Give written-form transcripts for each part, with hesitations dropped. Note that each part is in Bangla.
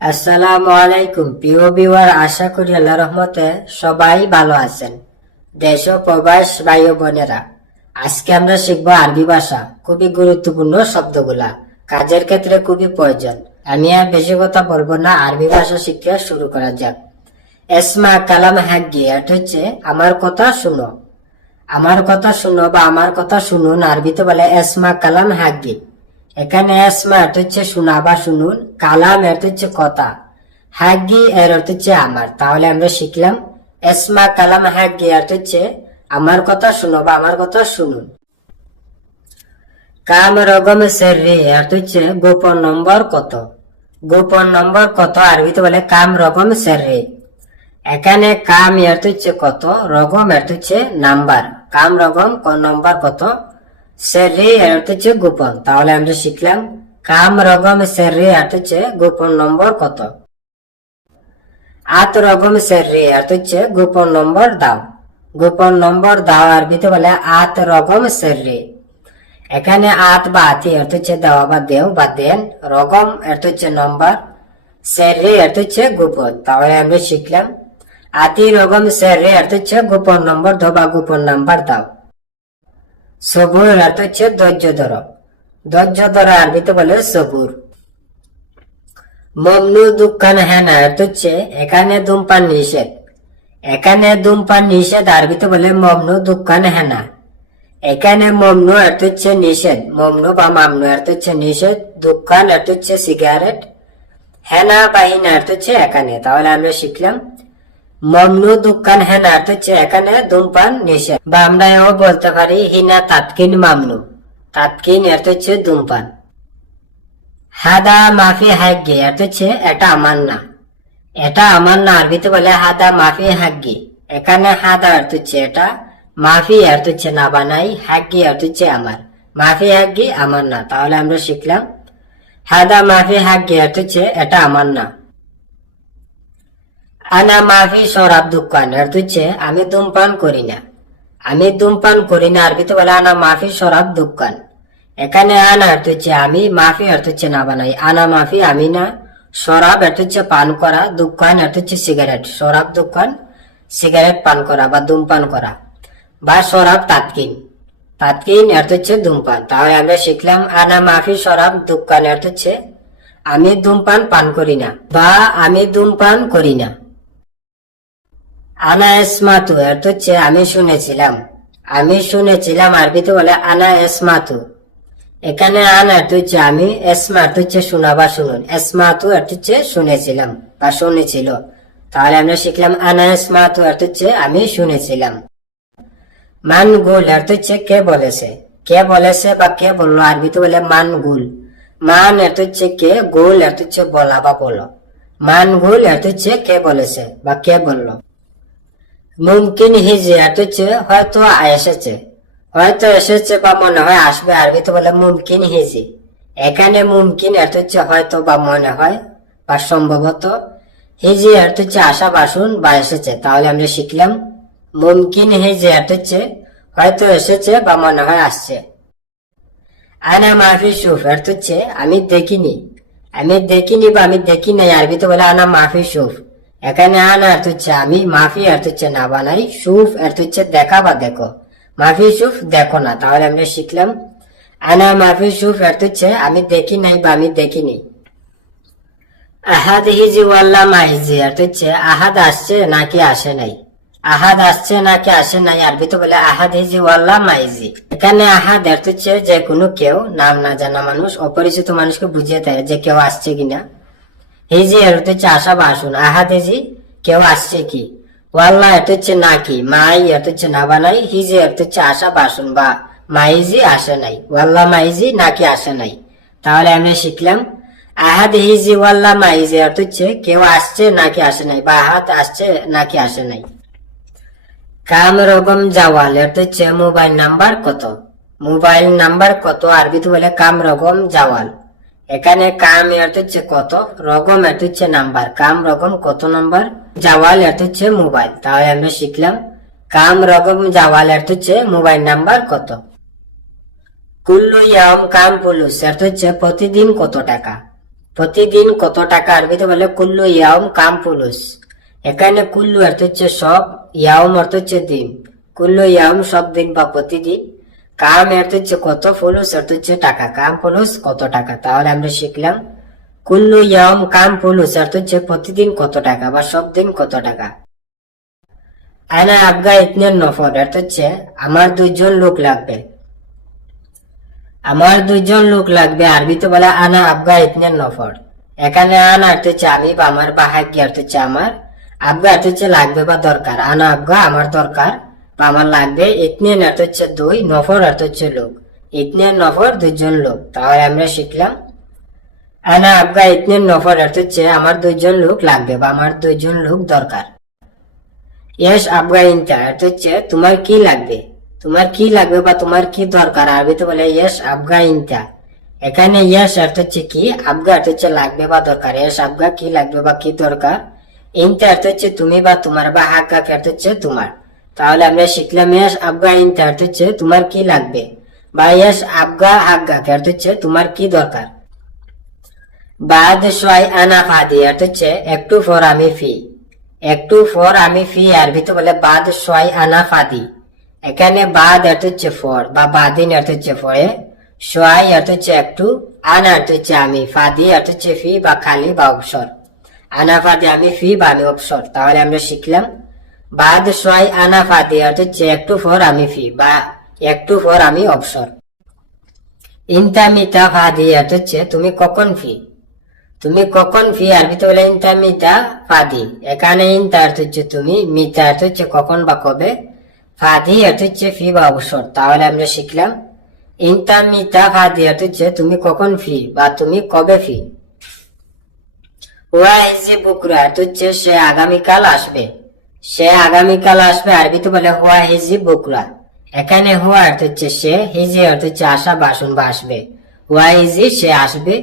আসসালামু আলাইকুম প্রিয় ভিউয়ার, আশা করি আল্লাহর রহমতে সবাই ভালো আছেন। দেশ ও প্রবাস ভাই ও বোনেরা, আজকে আমরা শিখবো আরবি ভাষা। খুবই গুরুত্বপূর্ণ শব্দগুলা, কাজের ক্ষেত্রে খুবই প্রয়োজন। আমি আর বেশি কথা বলবো না, আরবি ভাষা শিক্ষা শুরু করা যাক। এসমা কালাম হাগি, এটা হচ্ছে আমার কথা শুনো। আমার কথা শুনো বা আমার কথা শুনুন আরবিতে বলে এসমা কালাম হাগি। এখানে এসমা এর হচ্ছে শোনা বা শুনুন, কালাম এর হচ্ছে কথা, হাগি এর অর্থ হচ্ছে আমার। তাহলে আমরা শিখলাম এসমা কালাম হাগি এর হচ্ছে আমার কথা শুনো বা আমার কথা শুনুন। কাম রগম সেরি এর হচ্ছে গোপন নম্বর কত। গোপন নম্বর কত আরবিতে বলে কাম রগম সেরি। এখানে কাম এর হচ্ছে কত, রগম এর হচ্ছে নাম্বার। কাম রগম নম্বর কত, সেরি এর হচ্ছে গোপন। তাহলে আমরা শিখলাম কাম রগম সেরি এর হচ্ছে গোপন নম্বর কত। আত রগম সেরি এর হচ্ছে গোপন নম্বর দাও। গোপন নম্বর দাও আরবিতে বলে আত রগম সেরি। এখানে আত বা আতি এর হচ্ছে দেওয়া বা দেও বা দেন, রগম এর হচ্ছে নম্বর, সেরি এর হচ্ছে গোপন। তাহলে আমরা শিখলাম আতি রগম সেরি এর হচ্ছে গোপন নম্বর দাও বা গোপন নাম্বার দাও। সবুর অর্থ হচ্ছে ধৈর্য ধরো। ধৈর্য ধরো আরবিতে বলে সবুর। মমনু দুঃখান হেনা অর্থ হচ্ছে এখানে ধূমপান নিষেধ। এখানে ধূমপান নিষেধ আরবিতে বলে মমনু দুঃখান হেনা। এখানে মমনু অর্থ হচ্ছে নিষেধ, মমনু বা মামনু অর্থ হচ্ছে নিষেধ, দুঃখান অর্থ হচ্ছে সিগারেট, হেনা বা হিনা অর্থ হচ্ছে এখানে। তাহলে আমরা শিখলাম মমনু দুঃখান হেনা অর্থ হচ্ছে এখানে ধূমপান নিষেধ, বা আমরা এও বলতে পারি হিনা তাৎকিন মামনু। তাৎকিন অর্থ হচ্ছে ধূমপান। হাদা মাফি হাগ্গি অর্থ হচ্ছে এটা আমার না। এটা আমার না আরবিতে বলে হাদা মাফি হাগ্গি। এখানে হাদা অর্থ হচ্ছে এটা, মাফি অর্থ হচ্ছে না বানাই, হাগ্গি অর্থ হচ্ছে আমার। মাফি হাগ্গি আমার না। তাহলে আমরা শিখলাম হাদা মাফি হাগ্গি অর্থ হচ্ছে এটা আমার না। আনা মাফি শরাব দোকান অর্থ হচ্ছে আমি ধূমপান করি না। আমি ধূমপান করি না আরবিতে বলে আনা মাফি শরাব দোকান। এখানে আনা অর্থ হচ্ছে আমি, মাফি অর্থ হচ্ছে না বানাই, আনা মাফি আমি না, শরাব অর্থ হচ্ছে পান করা, দোকান অর্থ হচ্ছে সিগারেট। শরাব দোকান সিগারেট পান করা বা ধূমপান করা, বা শরাব তাৎকিন। তাৎকিন অর্থ হচ্ছে ধূমপান। তাহলে আমরা শিখলাম আনা মাফি শরাব দোকান অর্থ হচ্ছে আমি ধূমপান পান করি না বা আমি ধূমপান করি না। আনা এসমাতু অর্থ হচ্ছে আমি শুনেছিলাম। আমি শুনেছিলাম আরবিতে বলে আনা এসমাতু। এখানে আন অর্থ হচ্ছে আমি, এসমা অর্থ হচ্ছে শোনা বা শুনুন, এসমাতু অর্থ হচ্ছে শুনেছিলাম বা শুনেছিল। তাহলে আমরা শিখলাম আনা এসমাতু অর্থ হচ্ছে আমি শুনেছিলাম। মান গুল অর্থ হচ্ছে কে বলেছে। কে বলেছে বা কে বললো আরবিতে বলে মান গুল। মান অর্থ হচ্ছে কে, গুল অর্থ হচ্ছে বলা বা বলো। মান গুল অর্থ হচ্ছে কে বলেছে বা কে বললো। মুমকিন হিজে অর্থ হচ্ছে হয়তো এসেছে। হয়তো এসেছে বা মনে হয় আসবে আরবিতে বলে মুমকিন হিজি। এখানে মুমকিন অর্থ হচ্ছে হয়তো বা মনে হয় বা সম্ভবত, হিজি অর্থ হচ্ছে আসা বাসুন বা এসেছে। তাহলে আমরা শিখলাম মুমকিন হিজি অর্থ হচ্ছে হয়তো এসেছে বা মনে হয় আসছে। আনা মাফি সুফ অর্থ হচ্ছে আমি দেখিনি। আমি দেখিনি বা আমি দেখি নাই আরবিতে বলে আনা মাফি সুফ। এখানে আনা অর্থ হচ্ছে আমি, মাফি অর্থ হচ্ছে না বানাই, সুফ অর্থ হচ্ছে দেখা বা দেখো। মাফি সুফ দেখো না। তাহলে আমরা শিখলাম আনা মাফি সুফ অর্থ হচ্ছে আমি দেখি নাই বা আমি দেখিনি। আহাদ হিজি ওয়াল্লা মাহিজি অর্থ হচ্ছে আহাদ আসছে নাকি আসে নাই। আহাদ আসছে নাকি আসে নাই আরবিতে বলে আহাদ হিজি ওয়াল্লা মাইজি। এখানে আহাদ অর্থ হচ্ছে যে কোনো কেউ, নাম না জানা মানুষ, অপরিচিত মানুষকে বুঝিয়ে দেয় যে কেউ আসছে কিনা। হিজি অর্থ হচ্ছে আসা বা আসুন, আহাদ হিজি কেউ আসছে কি। ওয়াল্লা অর্থ হচ্ছে নাকি, মাই অর্থ হচ্ছে না বানাই, হিজি অর্থ হচ্ছে আসা বা আসুন, বা মাইজি আসে নাই, ওয়াল্লা মাইজি নাকি আসে নাই। তাহলে আমরা শিখলাম আহাদ হিজি ওয়াল্লা মাইজি অর্থ হচ্ছে কেউ আসছে নাকি আসে নাই, বা আহাদ আসছে নাকি আসে নাই। কাম রকম জাওয়াল অর্থ হচ্ছে মোবাইল নাম্বার কত। মোবাইল নাম্বার কত আরবিতে বলে কাম রকম জাওয়াল। এখানে কাম অর্থ হচ্ছে কত, রকম অর্থ হচ্ছে নাম্বার, কাম রকম কত নাম্বার, জাওয়াল অর্থ হচ্ছে মোবাইল। তাহলে আমরা শিখলাম কাম রকম জাওয়াল অর্থ হচ্ছে মোবাইল নাম্বার কত। কুল্লু ইয়াম কাম পুলুস অর্থ হচ্ছে প্রতিদিন কত টাকা। প্রতিদিন কত টাকা আরবিতে বলে কুল্লু ইয়াউম কাম ফুলুস। এখানে কুল্লু অর্থ হচ্ছে সব, ইয়াউম অর্থ হচ্ছে দিন। কুল্লু ইয়াউম সব দিন বা প্রতিদিন, কাম অর্থ হচ্ছে কত, ফুলুস অর্থ হচ্ছে টাকা। কাম ফুলুস কত টাকা। তাহলে আমরা শিখলাম কুল্লু ইয়াউম কাম ফুলুস অর্থ হচ্ছে প্রতিদিন কত টাকা বা সব দিন কত টাকা। আনা আবগা ইতনের নফর অর্থ হচ্ছে আমার 2জন লোক লাগবে। আমার 2জন লোক লাগবে আরবিতে বলে আনা আবগা ইতনের নফর। এখানে আনা অর্থ হচ্ছে আমি বা আমার, বা হাগ্গি অর্থ হচ্ছে আমার, আবগা অর্থ হচ্ছে লাগবে বা দরকার। আনা আবগা আমার দরকার বা আমার লাগবে। ইতনেন অর্থ হচ্ছে 2, নফর অর্থ হচ্ছে লোক। ইতনেন নফর 2জন লোক। তাহলে আমরা শিখলাম আনা আবগা ইতনেন নফর অর্থ হচ্ছে আমার 2জন লোক লাগবে বা আমার 2জন লোক দরকার। ইয়েস আবগা ইনতা অর্থ হচ্ছে তোমার কি লাগবে, তোমার কি লাগবে বা তোমার কি দরকার আরবিতে বলে ইয়েস আবগা ইনতা। এখানে ইয়েস অর্থ হচ্ছে কি, আবগা অর্থ হচ্ছে লাগবে বা দরকার। ইয়েস আবগা কি লাগবে বা কি দরকার। ইনতা অর্থ হচ্ছে তুমি বা তোমার, বা হাগ্গা অর্থ হচ্ছে তোমার। তাহলে আমরা শিখলাম ইয়েস আবগা ইনতা অর্থ হচ্ছে তোমার কি লাগবে, বা ইয়েস আবগা হাগ্গা অর্থ হচ্ছে তোমার কি দরকার। বাদ সোয়াই আনা ফাদি অর্থ হচ্ছে একটু পর আমি ফি। একটু পর আমি ফি আরবিতে বলে বাদ সোয়াই আনা ফাদি। এখানে বাদ অর্থ হচ্ছে ফর বা বাদিন অর্থ হচ্ছে পরে, সোয়াই অর্থ হচ্ছে একটু, আনা অর্থ হচ্ছে আমি, ফাদি অর্থ হচ্ছে ফি বা খালি বা অবসর। আনা ফাদি আমি ফি বা আমি অবসর। তাহলে আমরা শিখলাম বাদ সোয়াই আনা ফাদি অর্থ হচ্ছে একটু পর আমি ফি বা একটু পর আমি অবসর। ইনতা মিতা ফাদি অর্থ হচ্ছে তুমি কখন ফি। তুমি কখন ফি আরবিতে বলে ইনতা মিতা ফাদি। এখানে ইনতা অর্থ হচ্ছে তুমি, মিতা অর্থ হচ্ছে কখন বা কবে, ফাদি অর্থ হচ্ছে ফি বা অবসর। তাহলে আমরা শিখলাম ইনতা মিতা ফাদি অর্থ হচ্ছে তুমি কখন ফি বা তুমি কবে ফি। ওয়া হিজি বুকরা অর্থ হচ্ছে সে আগামীকাল আসবে। সে আগামীকাল আসবে আরবিতে বলে হুয়া হিজি বুকরা। এখানে হুয়া অর্থ হচ্ছে সে, হিজি অর্থ হচ্ছে আসা বা আসুন বা আসবে। হুয়া হিজি সে আসবে,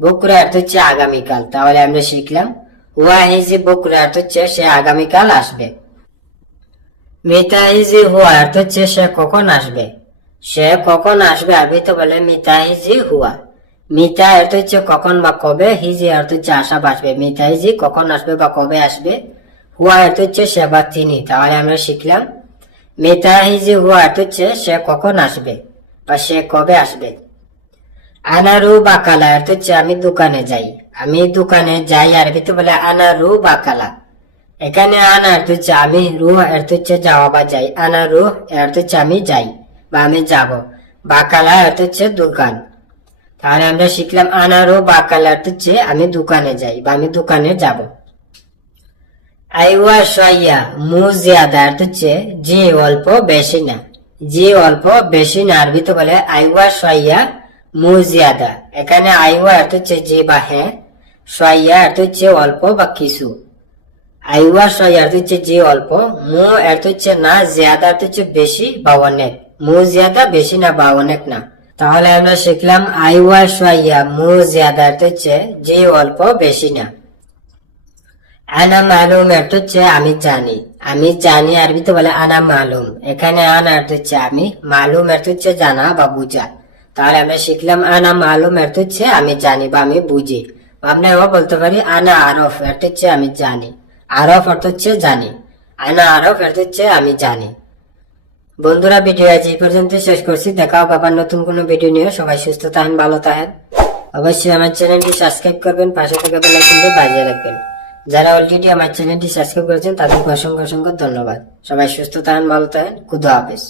বুকরা অর্থ হচ্ছে আগামীকাল। তাহলে আমরা শিখলাম হুয়া হিজি বুকরা অর্থ হচ্ছে সে আগামীকাল আসবে। মিতা হিজি হুয়া অর্থ হচ্ছে সে কখন আসবে। সে কখন আসবে আরবিতে বলে মিতা হিজি হুয়া। মিতা অর্থ হচ্ছে কখন বা কবে, হিজি অর্থ হচ্ছে আসা বা আসবে। মিতা হিজি কখন আসবে বা কবে আসবে, হুয়া অর্থ হচ্ছে সে বা তিনি। তাহলে আমরা শিখলাম মিতা হিজি হুয়া অর্থ হচ্ছে সে কখন আসবে বা সে কবে আসবে। আনারু বাকালা অর্থ হচ্ছে আমি দোকানে যাই। আমি দোকানে যাই আরবিতে বলে আনারু বাকালা। এখানে আনা অর্থ হচ্ছে আমি, রু অর্থ হচ্ছে যাওয়া বা যাই। আনারু অর্থ হচ্ছে আমি যাই বা আমি যাব। বাকালা অর্থ হচ্ছে দোকান। তাহলে আমরা শিখলাম আনারু বাকালা অর্থ হচ্ছে আমি দোকানে যাই বা আমি দোকানে যাব। আইওয়া সয়া মু জিয়াদা অর্থ হচ্ছে জি অল্প বেশি না। জি অল্প বেশি না আরবিতে বলে আইওয়া সয়া মু জিয়াদা। এখানে আইওয়া অর্থ হচ্ছে যে বা হ্যাঁ, সয়া অর্থ হচ্ছে অল্প বা কিছু। আইওয়া সয়া অর্থ হচ্ছে যে অল্প, মু অর্থ হচ্ছে না, জিয়াদা অর্থ হচ্ছে বেশি বা অনেক। মু জিয়াদা বেশি না বা অনেক না। তাহলে আমরা শিখলাম আইওয়া সয়া মু জিয়াদা অর্থ হচ্ছে যে অল্প বেশি না। আনা মালুম অর্থ হচ্ছে আমি জানি। আমি জানি আরবিতে বলে আনা মালুম। এখানে আনা অর্থ হচ্ছে আমি, মালুম অর্থ হচ্ছে জানা বা বুঝা। তাহলে আমরা শিখলাম আনা মালুম অর্থ হচ্ছে আমি জানি বা আমি বুঝি। আমরা এও বলতে পারি আনা আরফ অর্থ হচ্ছে আমি জানি। আরফ অর্থ হচ্ছে জানি। আনা আরফ অর্থ হচ্ছে আমি জানি। বন্ধুরা ভিডিও আজ এই পর্যন্ত শেষ করছি। দেখা হবে আবার নতুন কোনো ভিডিও নিয়ে। সবাই সুস্থ থাকেন, ভালো থাকেন। অবশ্যই আমার চ্যানেলটি সাবস্ক্রাইব করবেন, পাশে থেকে বেল আইকনটি বাজিয়ে রাখবেন। যারা অলরেডি আমার চ্যানেলটি সাবস্ক্রাইব করেছেন তাদেরকে অসংখ্য অসংখ্য ধন্যবাদ। সবাই সুস্থ থাকেন, ভালো থাকেন। খুদা হাফেজ।